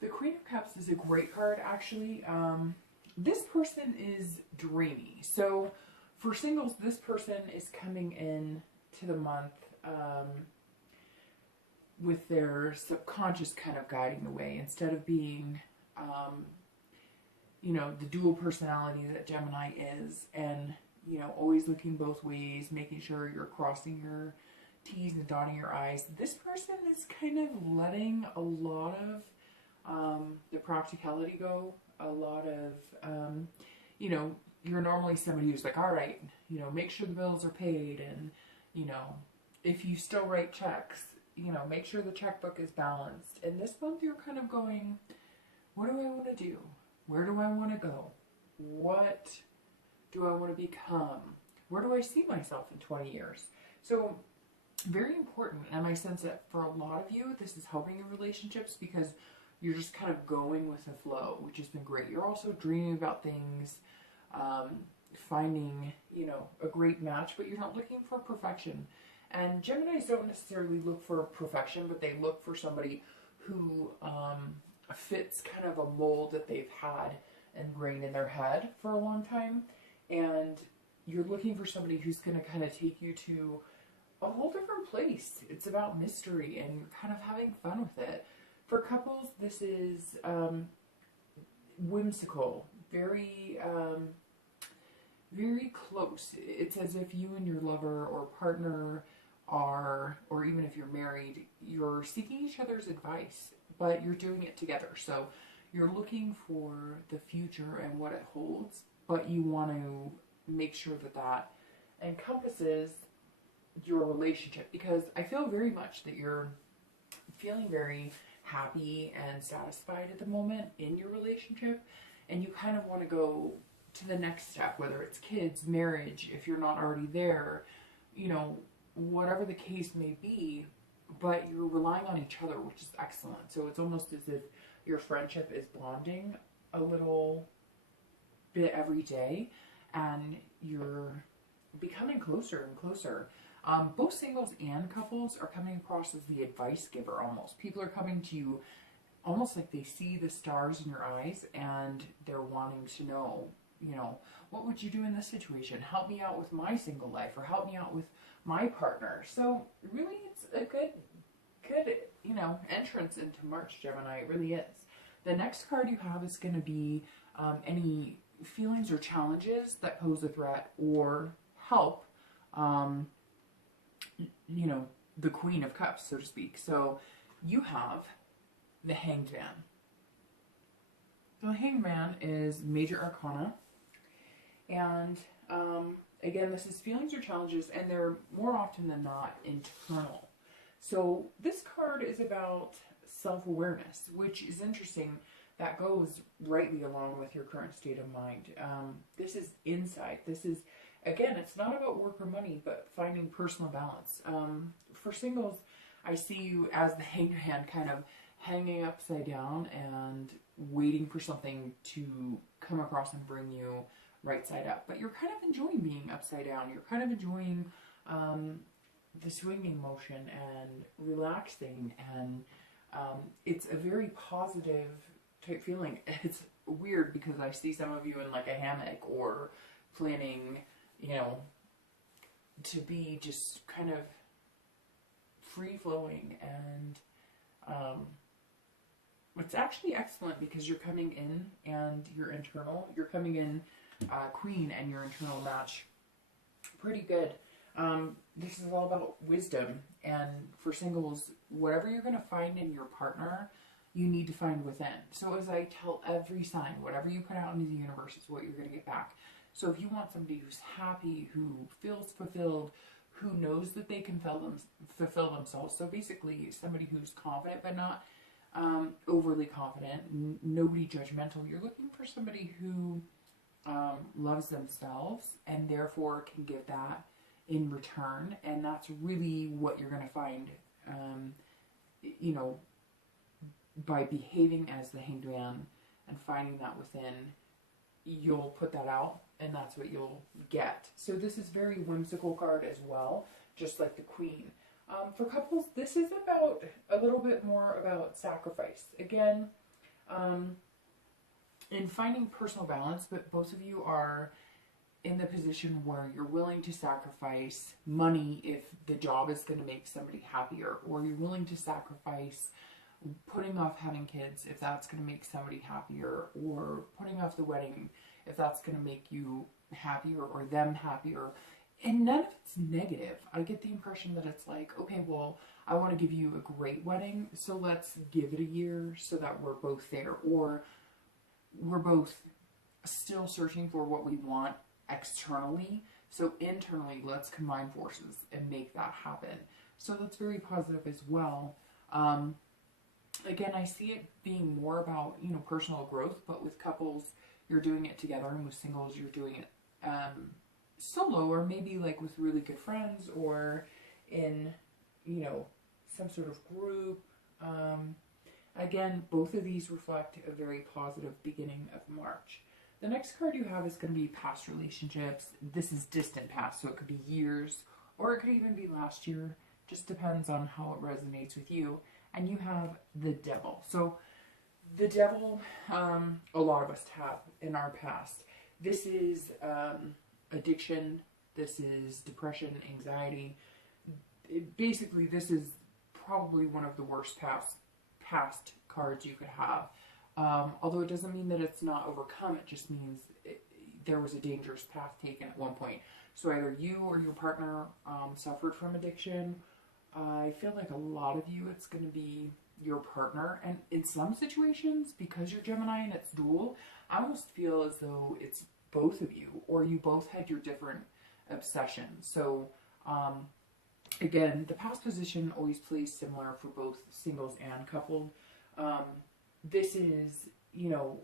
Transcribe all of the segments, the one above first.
The Queen of Cups is a great card, actually. This person is dreamy. So for singles, this person is coming in to the month with their subconscious kind of guiding the way, instead of being, you know, the dual personality that Gemini is, and, you know, always looking both ways, making sure you're crossing your T's and dotting your I's. This person is kind of letting a lot of the practicality go, a lot of, you know, you're normally somebody who's like, all right, you know, make sure the bills are paid, and, you know, if you still write checks, you know, make sure the checkbook is balanced. And this month you're kind of going, what do I want to do? Where do I want to go? What do I want to become? Where do I see myself in 20 years? So very important. And I sense that for a lot of you, this is helping in relationships, because you're just kind of going with the flow, which has been great. You're also dreaming about things, finding, you know, a great match, but you're not looking for perfection. And Geminis don't necessarily look for perfection, but they look for somebody who fits kind of a mold that they've had ingrained in their head for a long time. And you're looking for somebody who's going to kind of take you to a whole different place. It's about mystery, and you're kind of having fun with it. For couples, this is whimsical, very, very close. It's as if you and your lover or partner are, or even if you're married, you're seeking each other's advice, but you're doing it together. So you're looking for the future and what it holds, but you want to make sure that that encompasses your relationship, because I feel very much that you're feeling very happy and satisfied at the moment in your relationship, and you kind of want to go to the next step, whether it's kids, marriage, if you're not already there, you know, whatever the case may be, but you're relying on each other, which is excellent. So it's almost as if your friendship is bonding a little bit every day, and you're becoming closer and closer. Both singles and couples are coming across as the advice giver almost. People are coming to you almost like they see the stars in your eyes, and they're wanting to know, you know, what would you do in this situation? Help me out with my single life, or help me out with my partner. So really, it's a good, you know, entrance into March, Gemini. It really is. The next card you have is going to be any feelings or challenges that pose a threat or help, you know, the Queen of Cups, so to speak. So you have the Hanged Man. So the Hanged Man is major arcana, and again, this is feelings or challenges, and they're more often than not internal. So this card is about self-awareness, which is interesting. That goes rightly along with your current state of mind. This is insight. This is, again, it's not about work or money, but finding personal balance. For singles, I see you as the Hanged Man, kind of hanging upside down and waiting for something to come across and bring you right side up. But you're kind of enjoying being upside down. You're kind of enjoying the swinging motion and relaxing. And it's a very positive type feeling. It's weird because I see some of you in like a hammock or planning, you know, to be just kind of free-flowing, and it's actually excellent because you're coming in and you're internal. You're coming in Queen and your internal match pretty good. This is all about wisdom, and for singles, whatever you're going to find in your partner, you need to find within. So as I tell every sign, whatever you put out into the universe is what you're going to get back. So if you want somebody who's happy, who feels fulfilled, who knows that they can fulfill themselves, so basically somebody who's confident but not overly confident, nobody judgmental, you're looking for somebody who loves themselves and therefore can give that in return. And that's really what you're going to find, you know, by behaving as the Hanged Man and finding that within. You'll put that out, and that's what you'll get. So this is very whimsical card as well, just like the Queen. For couples, this is about a little bit more about sacrifice. Again, In finding personal balance, but both of you are in the position where you're willing to sacrifice money if the job is going to make somebody happier, or you're willing to sacrifice putting off having kids if that's going to make somebody happier, or putting off the wedding if that's going to make you happier or them happier. And none of it's negative. I get the impression that it's like, okay, well, I want to give you a great wedding, so let's give it a year so that we're both there, or we're both still searching for what we want externally, so internally let's combine forces and make that happen. So that's very positive as well. Again, I see it being more about, you know, personal growth, but with couples you're doing it together, and with singles you're doing it solo, or maybe like with really good friends, or in, you know, some sort of group. Again, both of these reflect a very positive beginning of March. The next card you have is going to be past relationships. This is distant past, so it could be years, or it could even be last year. Just depends on how it resonates with you. And you have the Devil. So the Devil, a lot of us have in our past. This is addiction. This is depression, anxiety. Basically, this is probably one of the worst past cards you could have. Although it doesn't mean that it's not overcome. It just means there was a dangerous path taken at one point. So either you or your partner suffered from addiction. I feel like a lot of you, it's going to be your partner. And in some situations, because you're Gemini and it's dual, I almost feel as though it's both of you, or you both had your different obsessions. So again, the past position always plays similar for both singles and coupled. This is, you know,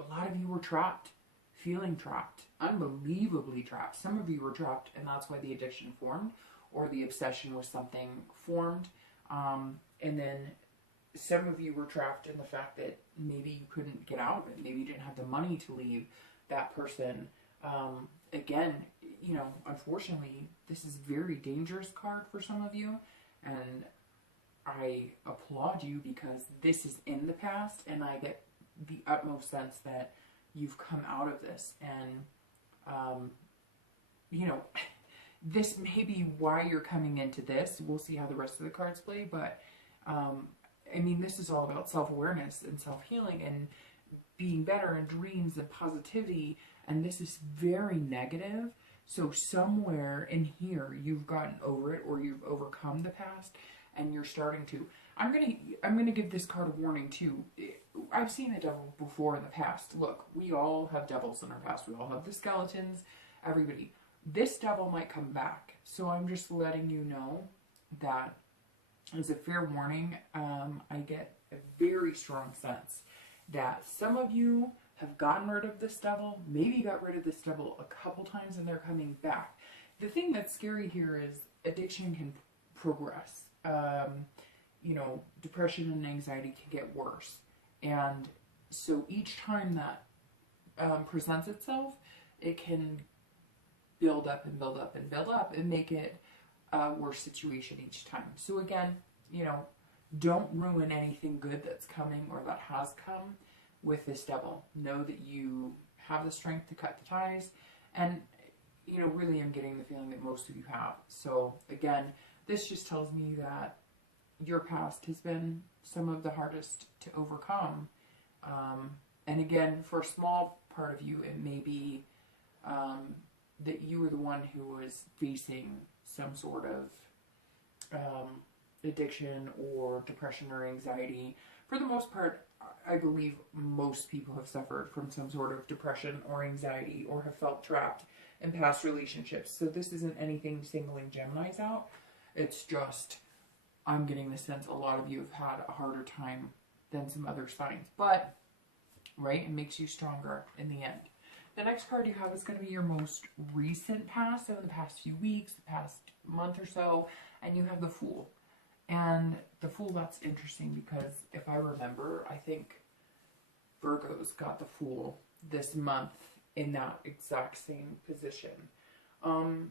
a lot of you were trapped, feeling trapped, unbelievably trapped. Some of you were trapped, and that's why the addiction formed, or the obsession with something formed. And then some of you were trapped in the fact that maybe you couldn't get out of it. Maybe you didn't have the money to leave that person. Again, you know, unfortunately, this is a very dangerous card for some of you. And I applaud you, because this is in the past, and I get the utmost sense that you've come out of this. And, you know, this may be why you're coming into this. We'll see how the rest of the cards play, but I mean, this is all about self-awareness and self-healing and being better, and dreams and positivity, and this is very negative. So somewhere in here you've gotten over it, or you've overcome the past, and you're starting to. I'm gonna give this card a warning too. I've seen the devil before in the past. Look, we all have devils in our past. We all have the skeletons. Everybody. This devil might come back. So I'm just letting you know that as a fair warning. I get a very strong sense that some of you have gotten rid of this devil, maybe got rid of this devil a couple times, and they're coming back. The thing that's scary here is addiction can progress. You know, depression and anxiety can get worse. And so each time that presents itself, it can build up and build up and build up and make it a worse situation each time. So again, you know, don't ruin anything good that's coming or that has come with this devil. Know that you have the strength to cut the ties, and, you know, really I'm getting the feeling that most of you have. So again, this just tells me that your past has been some of the hardest to overcome. And again, for a small part of you, it may be that you were the one who was facing some sort of addiction or depression or anxiety. For the most part, I believe most people have suffered from some sort of depression or anxiety, or have felt trapped in past relationships. So this isn't anything singling Geminis out. It's just, I'm getting the sense a lot of you have had a harder time than some other signs. But, right, it makes you stronger in the end. The next card you have is going to be your most recent past, so in the past few weeks, the past month or so, and you have the Fool. And the Fool, that's interesting because if I remember, I think Virgo's got the Fool this month in that exact same position.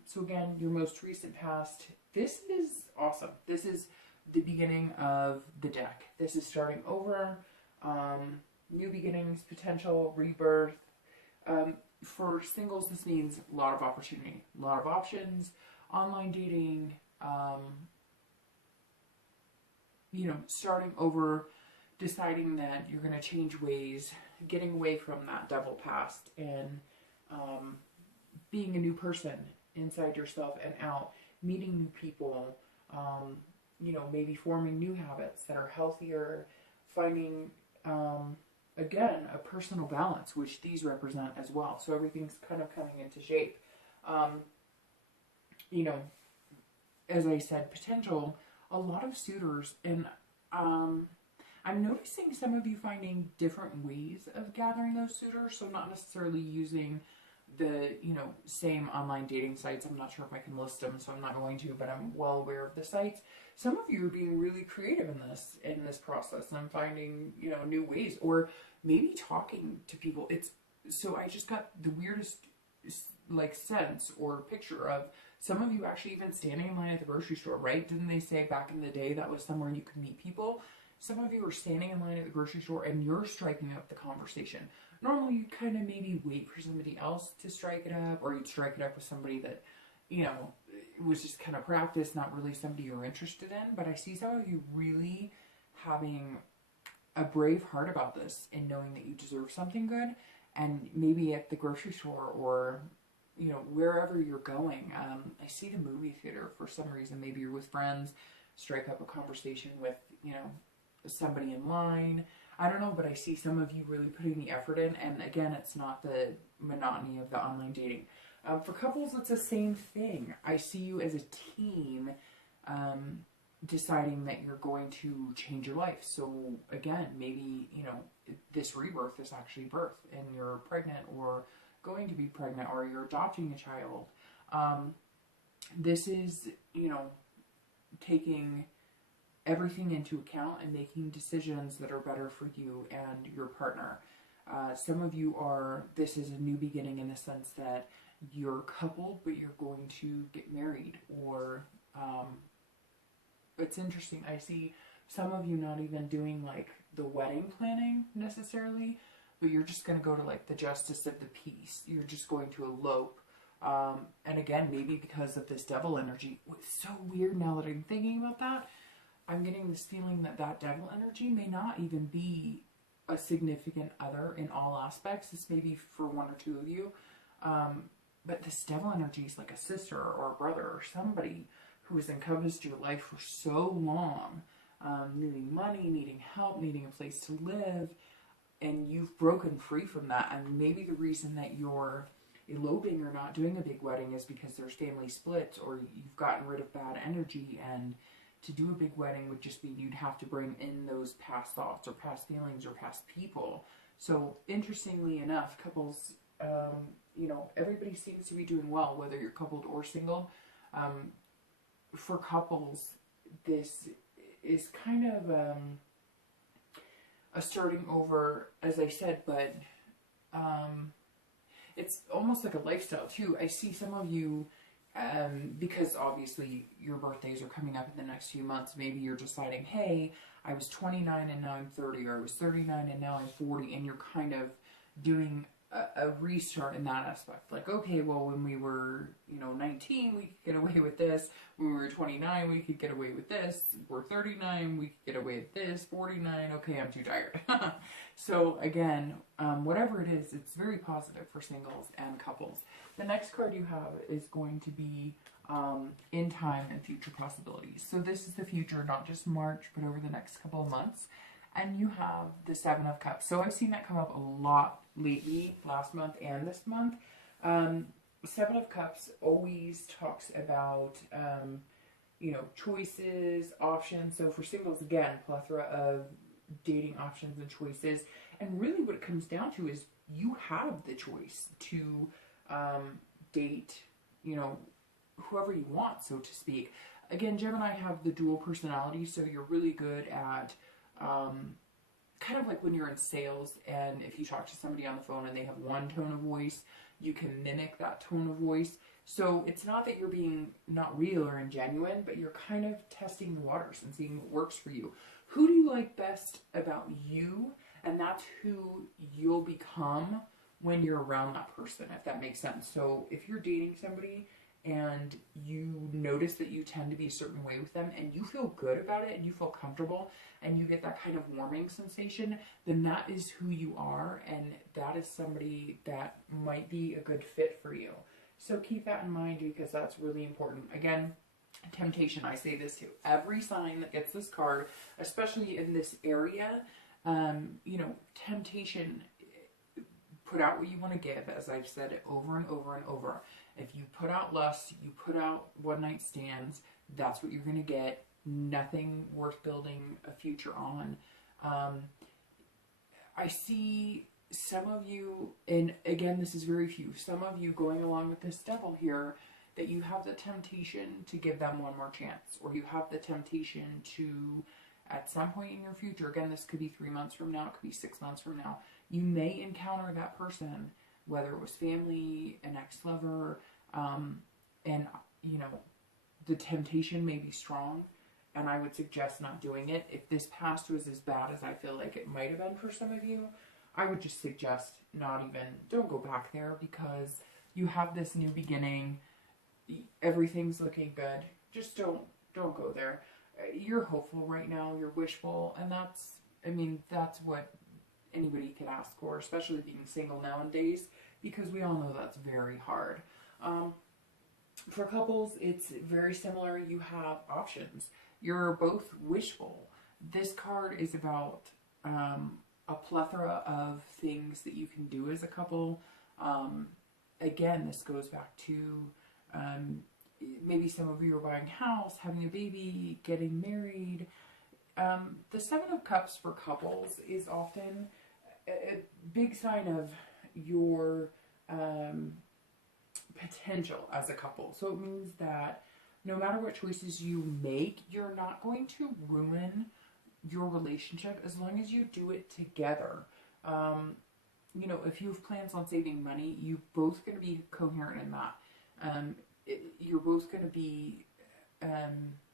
So again, your most recent past, this is awesome. This is the beginning of the deck. This is starting over. new beginnings, potential, rebirth. For singles, this means a lot of opportunity, a lot of options, online dating, you know, starting over, deciding that you're going to change ways, getting away from that devil past, and being a new person inside yourself and out, meeting new people, you know, maybe forming new habits that are healthier, finding, again, a personal balance, which these represent as well. So everything's kind of coming into shape. You know, as I said, potential, a lot of suitors, and I'm noticing some of you finding different ways of gathering those suitors, so not necessarily using the, you know, same online dating sites. I'm not sure if I can list them, so I'm not going to, but I'm well aware of the sites. Some of you are being really creative in this process, and I'm finding, you know, new ways, or maybe talking to people. So I just got the weirdest, like, sense or picture of some of you actually even standing in line at the grocery store, right? Didn't they say back in the day that was somewhere you could meet people? Some of you are standing in line at the grocery store and you're striking up the conversation. Normally you kind of maybe wait for somebody else to strike it up, or you'd strike it up with somebody that, you know, was just kind of practice, not really somebody you're interested in. But I see some of you really having a brave heart about this and knowing that you deserve something good, and maybe at the grocery store or, you know, wherever you're going. I see the movie theater for some reason. Maybe you're with friends, strike up a conversation with, you know, somebody in line. I don't know, but I see some of you really putting the effort in. And again, it's not the monotony of the online dating. For couples, it's the same thing. I see you as a team deciding that you're going to change your life. So again, maybe, you know, this rebirth is actually birth, and you're pregnant or going to be pregnant, or you're adopting a child. This is, you know, taking everything into account and making decisions that are better for you and your partner. Some of you are, this is a new beginning in the sense that you're coupled, but you're going to get married, or it's interesting. I see some of you not even doing like the wedding planning necessarily, but you're just going to go to like the justice of the peace. You're just going to elope. And again, maybe because of this devil energy, it's so weird now that I'm thinking about that. I'm getting this feeling that that devil energy may not even be a significant other in all aspects. This may be for one or two of you. But this devil energy is like a sister or a brother or somebody who has encompassed your life for so long, needing money, needing help, needing a place to live, and you've broken free from that. And maybe the reason that you're eloping or not doing a big wedding is because there's family splits, or you've gotten rid of bad energy, and to do a big wedding would just mean you'd have to bring in those past thoughts or past feelings or past people. So interestingly enough, couples, you know, everybody seems to be doing well, whether you're coupled or single. For couples, this is kind of a starting over, as I said, but it's almost like a lifestyle too. I see some of you, because obviously your birthdays are coming up in the next few months, maybe you're deciding, hey, I was 29 and now I'm 30, or I was 39 and now I'm 40, and you're kind of doing a restart in that aspect. Like, okay, well, when we were, you know, 19, we could get away with this. When we were 29, we could get away with this. We're 39, we could get away with this. 49, okay, I'm too tired. So again, whatever it is, it's very positive for singles and couples. The next card you have is going to be in time and future possibilities. So this is the future, not just March, but over the next couple of months. And you have the Seven of Cups. So I've seen that come up a lot lately, last month and this month. Seven of Cups always talks about, you know, choices, options. So for singles, again, plethora of dating options and choices. And really what it comes down to is you have the choice to date, you know, whoever you want, so to speak. Again, Gemini have the dual personality, so you're really good at kind of like when you're in sales, and if you talk to somebody on the phone and they have one tone of voice, you can mimic that tone of voice. So it's not that you're being not real or ingenuine, but you're kind of testing the waters and seeing what works for you. Who do you like best about you And that's who you'll become when you're around that person, if that makes sense. So if you're dating somebody and you notice that you tend to be a certain way with them and you feel good about it and you feel comfortable and you get that kind of warming sensation, then that is who you are, and that is somebody that might be a good fit for you. So keep that in mind, because that's really important. Again, temptation, I say this to every sign that gets this card, especially in this area. You know, temptation, put out what you want to give, as I've said it over and over and over. If you put out lust, you put out one night stands, that's what you're going to get. Nothing worth building a future on. I see some of you, and again, this is very few, some of you going along with this devil here, that you have the temptation to give them one more chance, or you have the temptation to, at some point in your future, again, this could be 3 months from now, it could be 6 months from now, you may encounter that person, whether it was family, an ex-lover, and, you know, the temptation may be strong, and I would suggest not doing it. If this past was as bad as I feel like it might have been for some of you, I would just suggest don't go back there, because you have this new beginning, everything's looking good. Just don't go there. You're hopeful right now, you're wishful, and that's what anybody could ask for, especially being single nowadays, because we all know that's very hard. For couples, it's very similar. You have options. You're both wishful. This card is about a plethora of things that you can do as a couple. Again, this goes back to maybe some of you are buying a house, having a baby, getting married. The Seven of Cups for couples is often a big sign of your potential as a couple. So it means that no matter what choices you make, you're not going to ruin your relationship as long as you do it together. You know, if you have plans on saving money, you're both going to be coherent in that. You're both going to be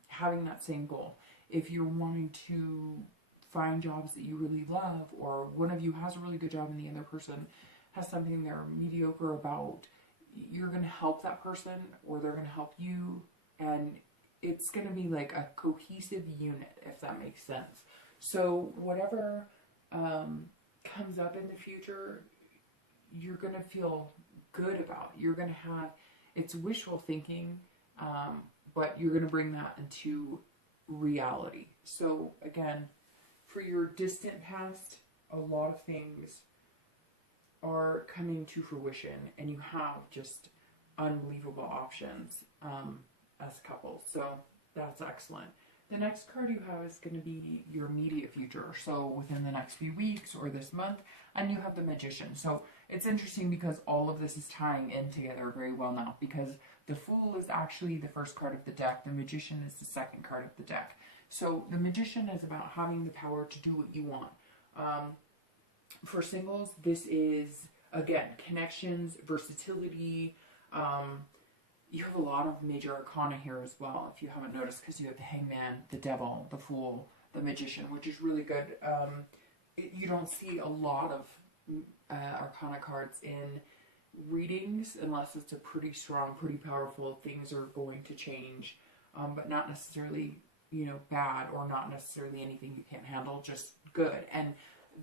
having that same goal. If you're wanting to find jobs that you really love, or one of you has a really good job and the other person has something they're mediocre about, you're going to help that person, or they're going to help you, and it's going to be like a cohesive unit, if that makes sense. So whatever comes up in the future, you're going to feel good about. You're going to have, it's wishful thinking, but you're going to bring that into reality. So again, for your distant past, a lot of things are coming to fruition, and you have just unbelievable options as couples. So that's excellent. The next card you have is going to be your immediate future, so within the next few weeks or this month, and you have the Magician. So it's interesting because all of this is tying in together very well now, because the Fool is actually the first card of the deck, the Magician is the second card of the deck. So the Magician is about having the power to do what you want. For singles, this is, again, connections, versatility. You have a lot of major arcana here as well, if you haven't noticed, because you have the Hangman, the Devil, the Fool, the Magician, which is really good. You don't see a lot of arcana cards in readings unless it's a pretty strong, pretty powerful, things are going to change, but not necessarily, you know, bad, or not necessarily anything you can't handle, just good. And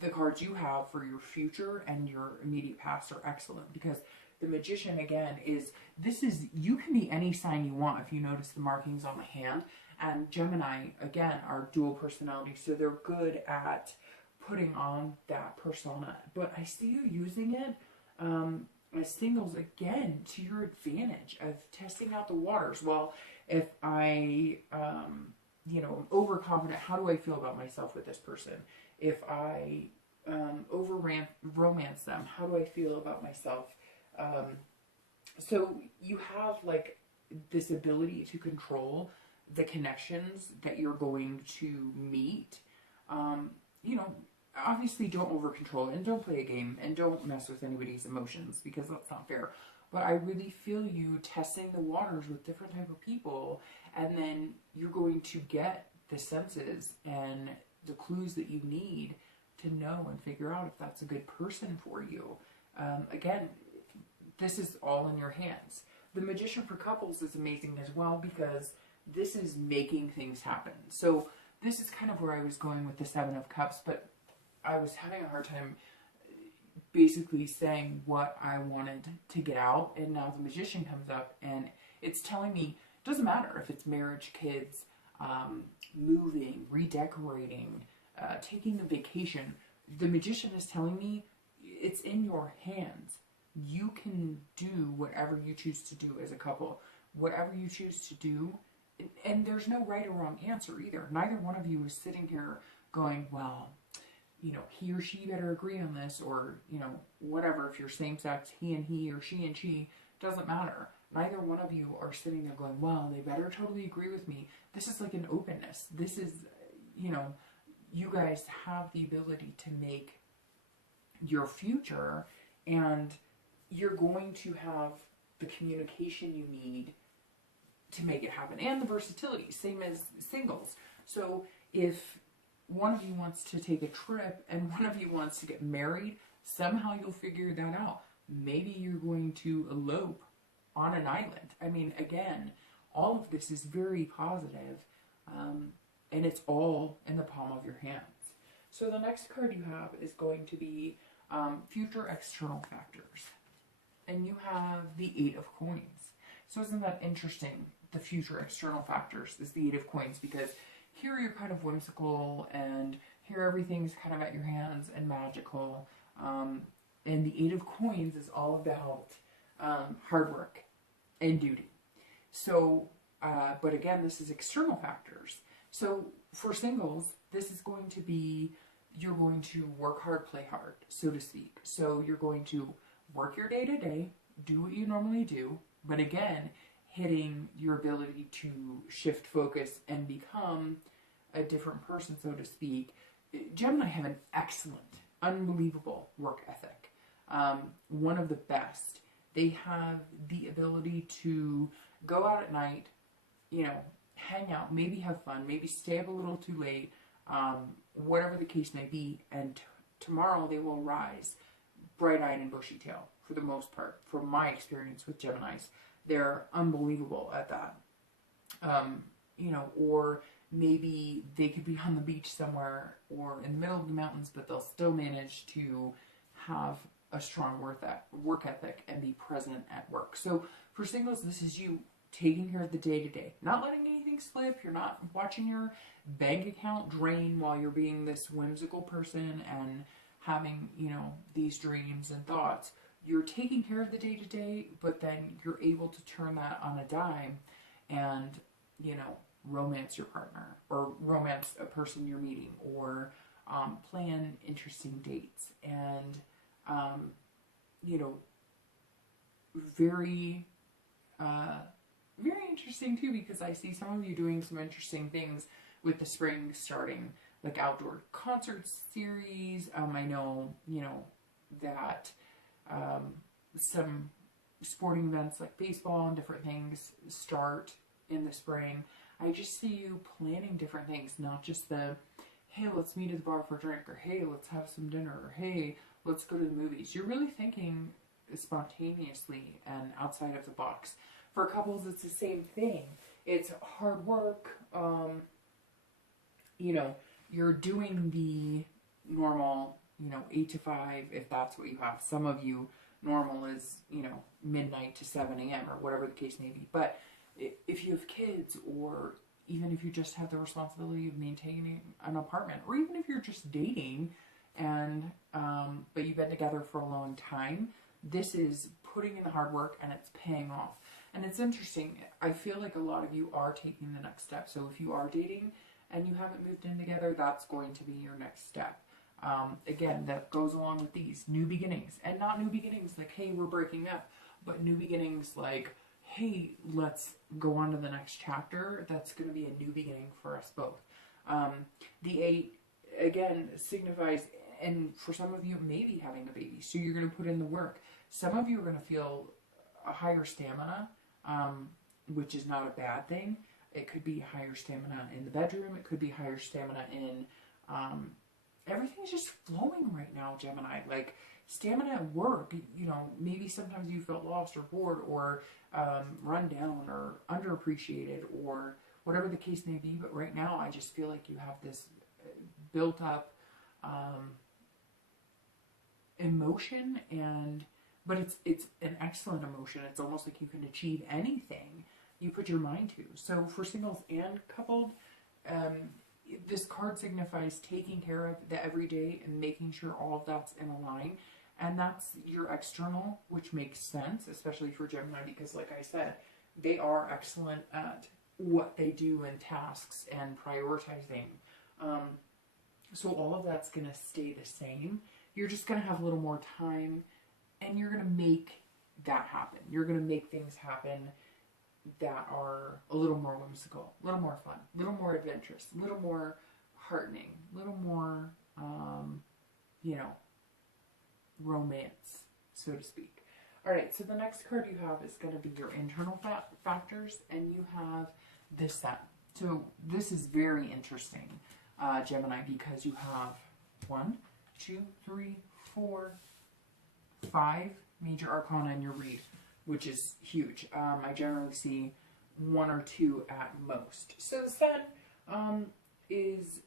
the cards you have for your future and your immediate past are excellent, because the Magician, again, you can be any sign you want if you notice the markings on the hand. And Gemini, again, are dual personality, so they're good at putting on that persona. But I see you using it as singles, again, to your advantage of testing out the waters. Well, if I, you know, I'm overconfident, how do I feel about myself with this person? If I romance them, how do I feel about myself? So you have like this ability to control the connections that you're going to meet. You know, obviously don't over control it, and don't play a game, and don't mess with anybody's emotions, because that's not fair. But I really feel you testing the waters with different type of people, and then you're going to get the senses and the clues that you need to know and figure out if that's a good person for you. Again, this is all in your hands. The Magician for couples is amazing as well because this is making things happen. So this is kind of where I was going with the Seven of Cups, but I was having a hard time basically saying what I wanted to get out. And now the Magician comes up and it's telling me, it doesn't matter if it's marriage, kids, moving, redecorating, taking a vacation. The Magician is telling me it's in your hands. You can do whatever you choose to do as a couple, whatever you choose to do. And there's no right or wrong answer either. Neither one of you is sitting here going, well, you know, he or she better agree on this, or, you know, whatever. If you're same sex, he and he, or she and she, doesn't matter. Neither one of you are sitting there going, well, they better totally agree with me. This is like an openness. This is, you know, you guys have the ability to make your future, and you're going to have the communication you need to make it happen, and the versatility, same as singles. So if one of you wants to take a trip and one of you wants to get married, somehow you'll figure that out. Maybe you're going to elope on an island. I mean, again, all of this is very positive, and it's all in the palm of your hands. So the next card you have is going to be future external factors. And you have the Eight of Coins. So isn't that interesting? The future external factors is the Eight of Coins, because here you're kind of whimsical, and here everything's kind of at your hands and magical. And the Eight of Coins is all about hard work and duty. So, but again, this is external factors. So for singles, this is going to be, you're going to work hard, play hard, so to speak. So you're going to work your day to day, do what you normally do, but again, hitting your ability to shift focus and become a different person, so to speak. Gemini have an excellent, unbelievable work ethic. One of the best. They have the ability to go out at night, you know, hang out, maybe have fun, maybe stay up a little too late, whatever the case may be, and tomorrow they will rise bright-eyed and bushy-tailed, for the most part, from my experience with Geminis. They're unbelievable at that. You know, or maybe they could be on the beach somewhere or in the middle of the mountains, but they'll still manage to have a strong work ethic and be present at work. So for singles, this is you taking care of the day-to-day, not letting anything slip. You're not watching your bank account drain while you're being this whimsical person and having, you know, these dreams and thoughts. You're taking care of the day-to-day, but then you're able to turn that on a dime and, you know, romance your partner, or romance a person you're meeting, or plan interesting dates. And, you know, very, very interesting too, because I see some of you doing some interesting things with the spring starting, like outdoor concert series. I know, you know, that some sporting events like baseball and different things start in the spring. I just see you planning different things, not just the, hey, let's meet at the bar for a drink, or hey, let's have some dinner, or hey, let's go to the movies. You're really thinking spontaneously and outside of the box. For couples, it's the same thing. It's hard work. You know, you're doing the normal, you know, 8 to 5, if that's what you have. Some of you, normal is, you know, midnight to 7 a.m. or whatever the case may be. But if you have kids, or even if you just have the responsibility of maintaining an apartment, or even if you're just dating and but you've been together for a long time, this is putting in the hard work and it's paying off. And it's interesting, I feel like a lot of you are taking the next step. So if you are dating and you haven't moved in together, that's going to be your next step. Again, that goes along with these new beginnings, and not new beginnings like, hey, we're breaking up, but new beginnings like, hey, let's go on to the next chapter. That's going to be a new beginning for us both. The 8, again, signifies, and for some of you, maybe having a baby. So you're going to put in the work. Some of you are going to feel a higher stamina, which is not a bad thing. It could be higher stamina in the bedroom. It could be higher stamina in everything's just flowing right now, Gemini. Like, stamina at work, you know, maybe sometimes you felt lost or bored or run down or underappreciated or whatever the case may be. But right now, I just feel like you have this built up emotion, but it's an excellent emotion. It's almost like you can achieve anything you put your mind to. So for singles and coupled, this card signifies taking care of the everyday and making sure all of that's in a line. And that's your external, which makes sense, especially for Gemini, because like I said, they are excellent at what they do in tasks and prioritizing. So all of that's going to stay the same. You're just going to have a little more time, and you're going to make that happen. You're going to make things happen that are a little more whimsical, a little more fun, a little more adventurous, a little more heartening, a little more, you know, romance, so to speak. All right, so the next card you have is going to be your internal factors, and you have the Sun. So this is very interesting, Gemini, because you have 1, 2, 3, 4, 5 major arcana in your read, which is huge. I generally see 1 or 2 at most. So the Sun is,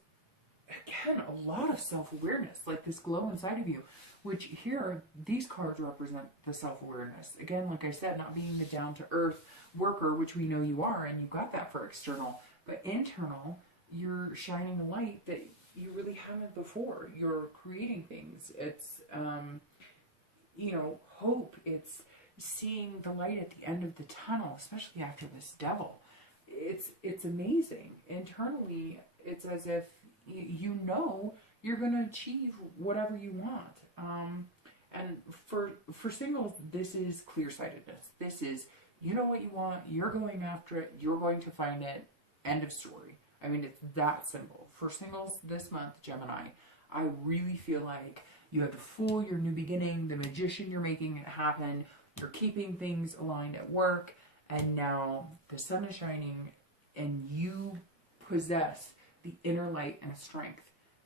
again, a lot of self-awareness, like this glow inside of you, which here, these cards represent the self-awareness. Again, like I said, not being the down-to-earth worker, which we know you are, and you got that for external, but internal, you're shining a light that you really haven't before. You're creating things. It's, you know, hope. It's seeing the light at the end of the tunnel, especially after this devil. It's amazing. Internally, it's as if you know you're going to achieve whatever you want. And for singles, this is clear-sightedness. This is, you know what you want, you're going after it, you're going to find it, end of story. I mean, it's that simple. For singles this month, Gemini, I really feel like you have the Fool, your new beginning, the Magician, you're making it happen, you're keeping things aligned at work, and now the sun is shining, and you possess the inner light and strength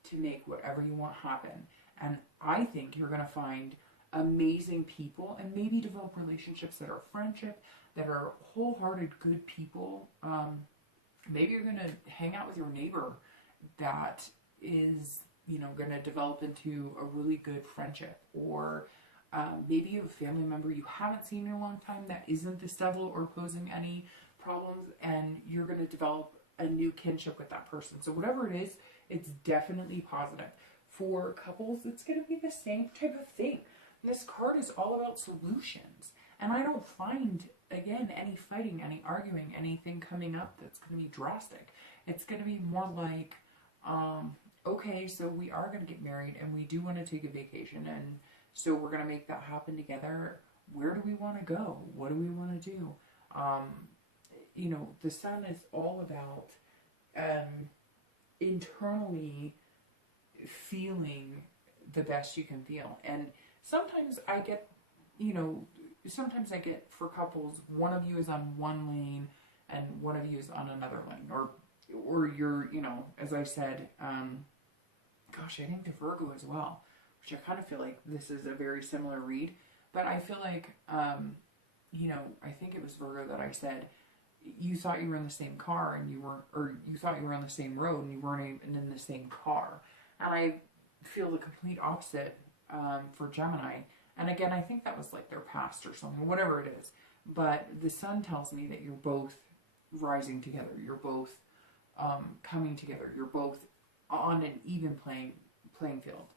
to make whatever you want happen. And I think you're going to find amazing people and maybe develop relationships that are friendship, that are wholehearted good people. Maybe you're going to hang out with your neighbor that is, you know, going to develop into a really good friendship. Or maybe you have a family member you haven't seen in a long time that isn't this devil or posing any problems, and you're going to develop a new kinship with that person. So whatever it is, it's definitely positive. For couples, it's going to be the same type of thing. And this card is all about solutions. And I don't find, again, any fighting, any arguing, anything coming up that's going to be drastic. It's going to be more like, okay, so we are going to get married and we do want to take a vacation. And so we're going to make that happen together. Where do we want to go? What do we want to do? You know, the Sun is all about internally feeling the best you can feel. And sometimes I get, you know, for couples, one of you is on one lane and one of you is on another lane, or you're, you know, as I said, gosh, I think the Virgo as well, which I kind of feel like this is a very similar read, but I feel like, you know, I think it was Virgo that I said, you thought you were in the same car and you weren't, or you thought you were on the same road and you weren't even in the same car. And I feel the complete opposite for Gemini. And again, I think that was like their past or something, whatever it is. But the Sun tells me that you're both rising together. You're both coming together. You're both on an even playing field.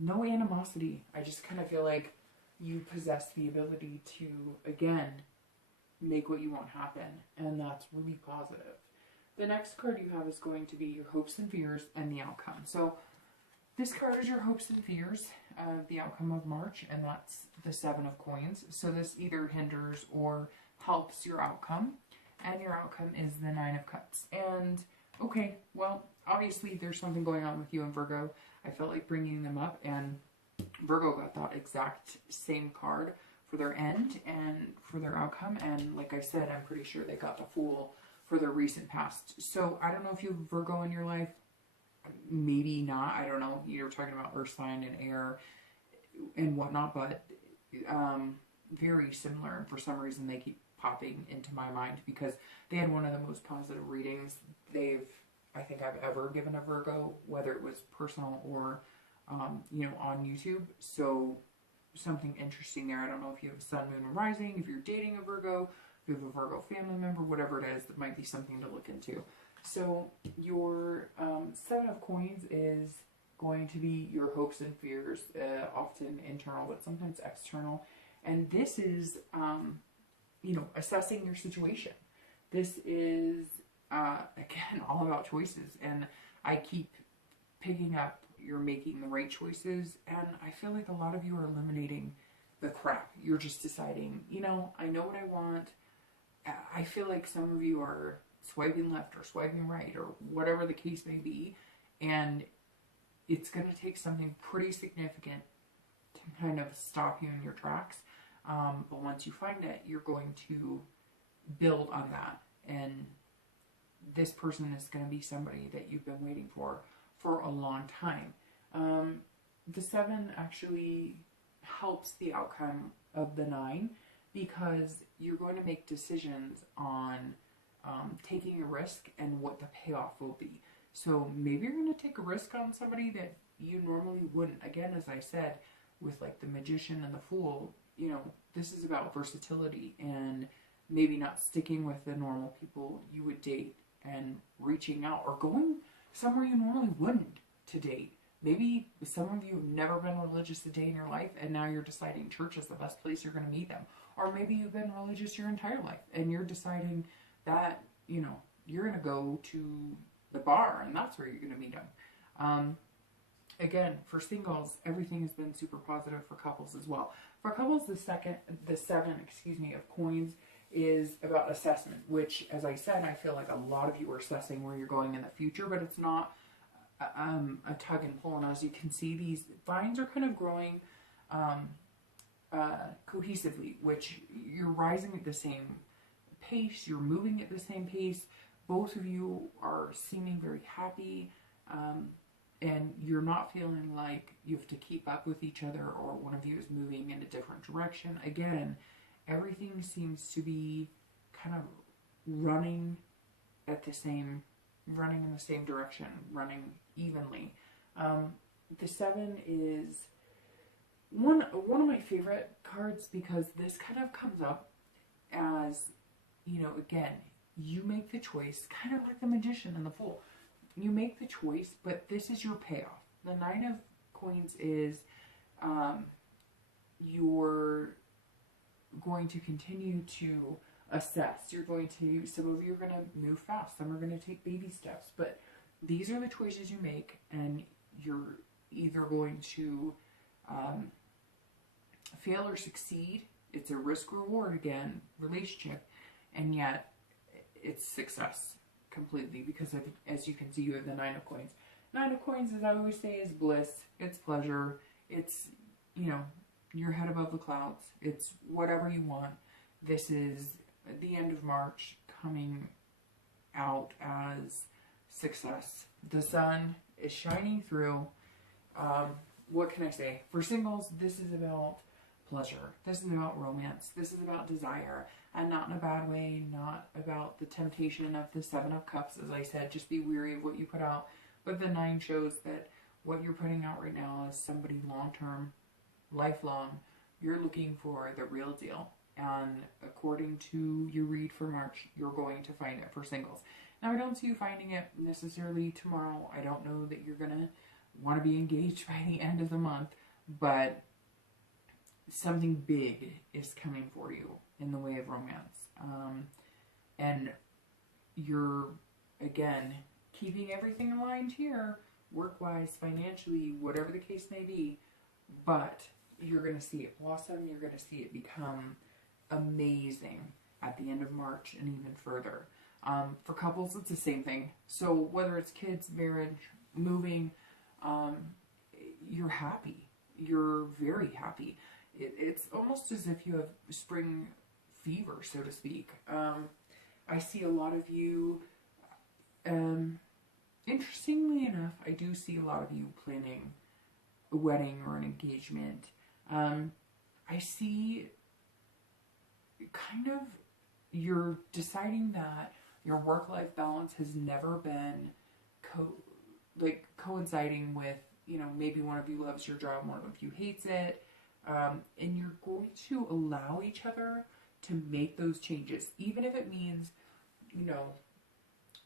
No animosity. I just kind of feel like you possess the ability to, again, make what you want happen. And that's really positive. The next card you have is going to be your hopes and fears and the outcome. So this card is your hopes and fears of the outcome of March, and that's the 7 of Coins. So this either hinders or helps your outcome, and your outcome is the 9 of Cups. And, okay, well, obviously there's something going on with you and Virgo. I felt like bringing them up, and Virgo got that exact same card for their end and for their outcome. And like I said, I'm pretty sure they got the Fool for their recent past. So I don't know if you have Virgo in your life. maybe not. I don't know. You're talking about earth sign and air and whatnot, but very similar. And for some reason, they keep popping into my mind because they had one of the most positive readings I think I've ever given a Virgo, whether it was personal or, you know, on YouTube. So something interesting there. I don't know if you have a sun, moon, or rising, if you're dating a Virgo, if you have a Virgo family member, whatever it is, that might be something to look into. So your Seven of Coins is going to be your hopes and fears, often internal, but sometimes external. And this is, you know, assessing your situation. This is, again, all about choices. And I keep picking up you're making the right choices. And I feel like a lot of you are eliminating the crap. You're just deciding, you know, I know what I want. I feel like some of you are swiping left or swiping right or whatever the case may be. And it's going to take something pretty significant to kind of stop you in your tracks. But once you find it, you're going to build on that. And this person is going to be somebody that you've been waiting for a long time. The 7 actually helps the outcome of the 9 because you're going to make decisions on taking a risk and what the payoff will be. So maybe you're going to take a risk on somebody that you normally wouldn't. Again, as I said, with like the Magician and the Fool, you know, this is about versatility and maybe not sticking with the normal people you would date and reaching out or going somewhere you normally wouldn't to date. Maybe some of you have never been religious a day in your life and now you're deciding church is the best place you're going to meet them. Or maybe you've been religious your entire life and you're deciding that, you know, you're going to go to the bar and that's where you're going to meet them. Again, for singles, everything has been super positive for couples as well. For couples, the 7, of coins is about assessment, which, as I said, I feel like a lot of you are assessing where you're going in the future, but it's not a tug and pull. And as you can see, these vines are kind of growing cohesively, which you're rising at the same pace, you're moving at the same pace. Both of you are seeming very happy, and you're not feeling like you have to keep up with each other or one of you is moving in a different direction. Again, everything seems to be kind of running in the same direction, running evenly. The 7 is one of my favorite cards because this kind of comes up as, you know, again, you make the choice, kind of like the Magician and the Fool. You make the choice, but this is your payoff. The 9 of Coins is you're going to continue to assess. You're going to, some of you are going to move fast, some are going to take baby steps, but these are the choices you make, and you're either going to fail or succeed. It's a risk-reward, again, relationship, and yet it's success completely because of, as you can see, you have the 9 of Coins. 9 of Coins, as I always say, is bliss, it's pleasure, it's, you know, your head above the clouds, it's whatever you want. This is the end of March coming out as success. The sun is shining through. What can I say? For singles, this is about pleasure. This is about romance. This is about desire, and not in a bad way, not about the temptation of the 7 of Cups. As I said, just be wary of what you put out. But the 9 shows that what you're putting out right now is somebody long-term, lifelong. You're looking for the real deal. And according to your read for March, you're going to find it for singles. Now, I don't see you finding it necessarily tomorrow. I don't know that you're going to want to be engaged by the end of the month, but something big is coming for you in the way of romance. And you're, again, keeping everything aligned here, work-wise, financially, whatever the case may be, but you're going to see it blossom, you're going to see it become amazing at the end of March and even further. For couples, it's the same thing. So whether it's kids, marriage, moving, you're happy. You're very happy. It's almost as if you have spring fever, so to speak. I see a lot of you Interestingly enough, I do see a lot of you planning a wedding or an engagement. I see kind of you're deciding that your work-life balance has never been coinciding with, you know, maybe one of you loves your job, one of you hates it, and you're going to allow each other to make those changes, even if it means, you know,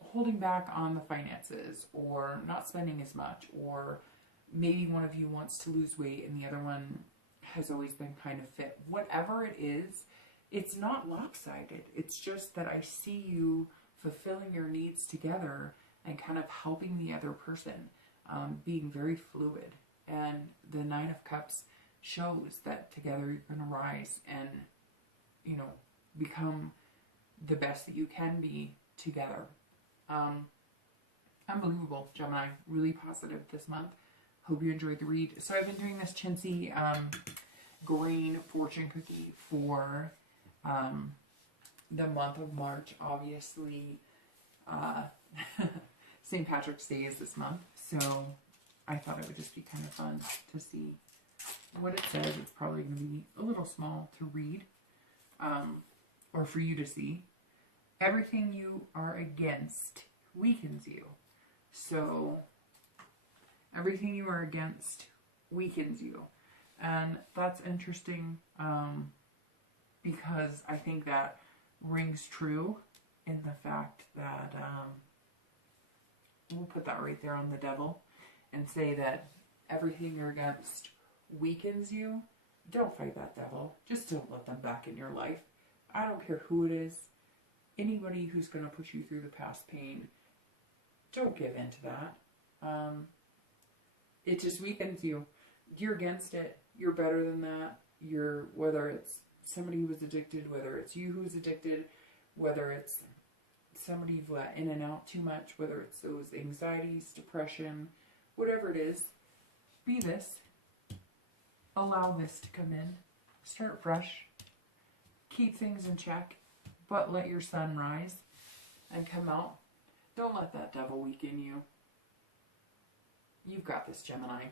holding back on the finances or not spending as much, or maybe one of you wants to lose weight and the other one has always been kind of fit. Whatever it is, it's not lopsided. It's just that I see you fulfilling your needs together and kind of helping the other person, being very fluid. And the Nine of Cups shows that together you're going to rise and, you know, become the best that you can be together. Unbelievable, Gemini. Really positive this month. Hope you enjoyed the read. So I've been doing this chintzy green fortune cookie for the month of March. Obviously, St. Patrick's Day is this month, so I thought it would just be kind of fun to see what it says. It's probably going to be a little small to read, or for you to see. Everything you are against weakens you. So, everything you are against weakens you. And that's interesting, because I think that rings true in the fact that, we'll put that right there on the devil and say that everything you're against weakens you. Don't fight that devil. Just don't let them back in your life. I don't care who it is. Anybody who's going to push you through the past pain, don't give in to that. It just weakens you. You're against it. You're better than that. Whether it's somebody who was addicted, whether it's you who's addicted, whether it's somebody you've let in and out too much, whether it's those anxieties, depression, whatever it is, be this. Allow this to come in. Start fresh. Keep things in check, but let your sun rise and come out. Don't let that devil weaken you. You've got this, Gemini.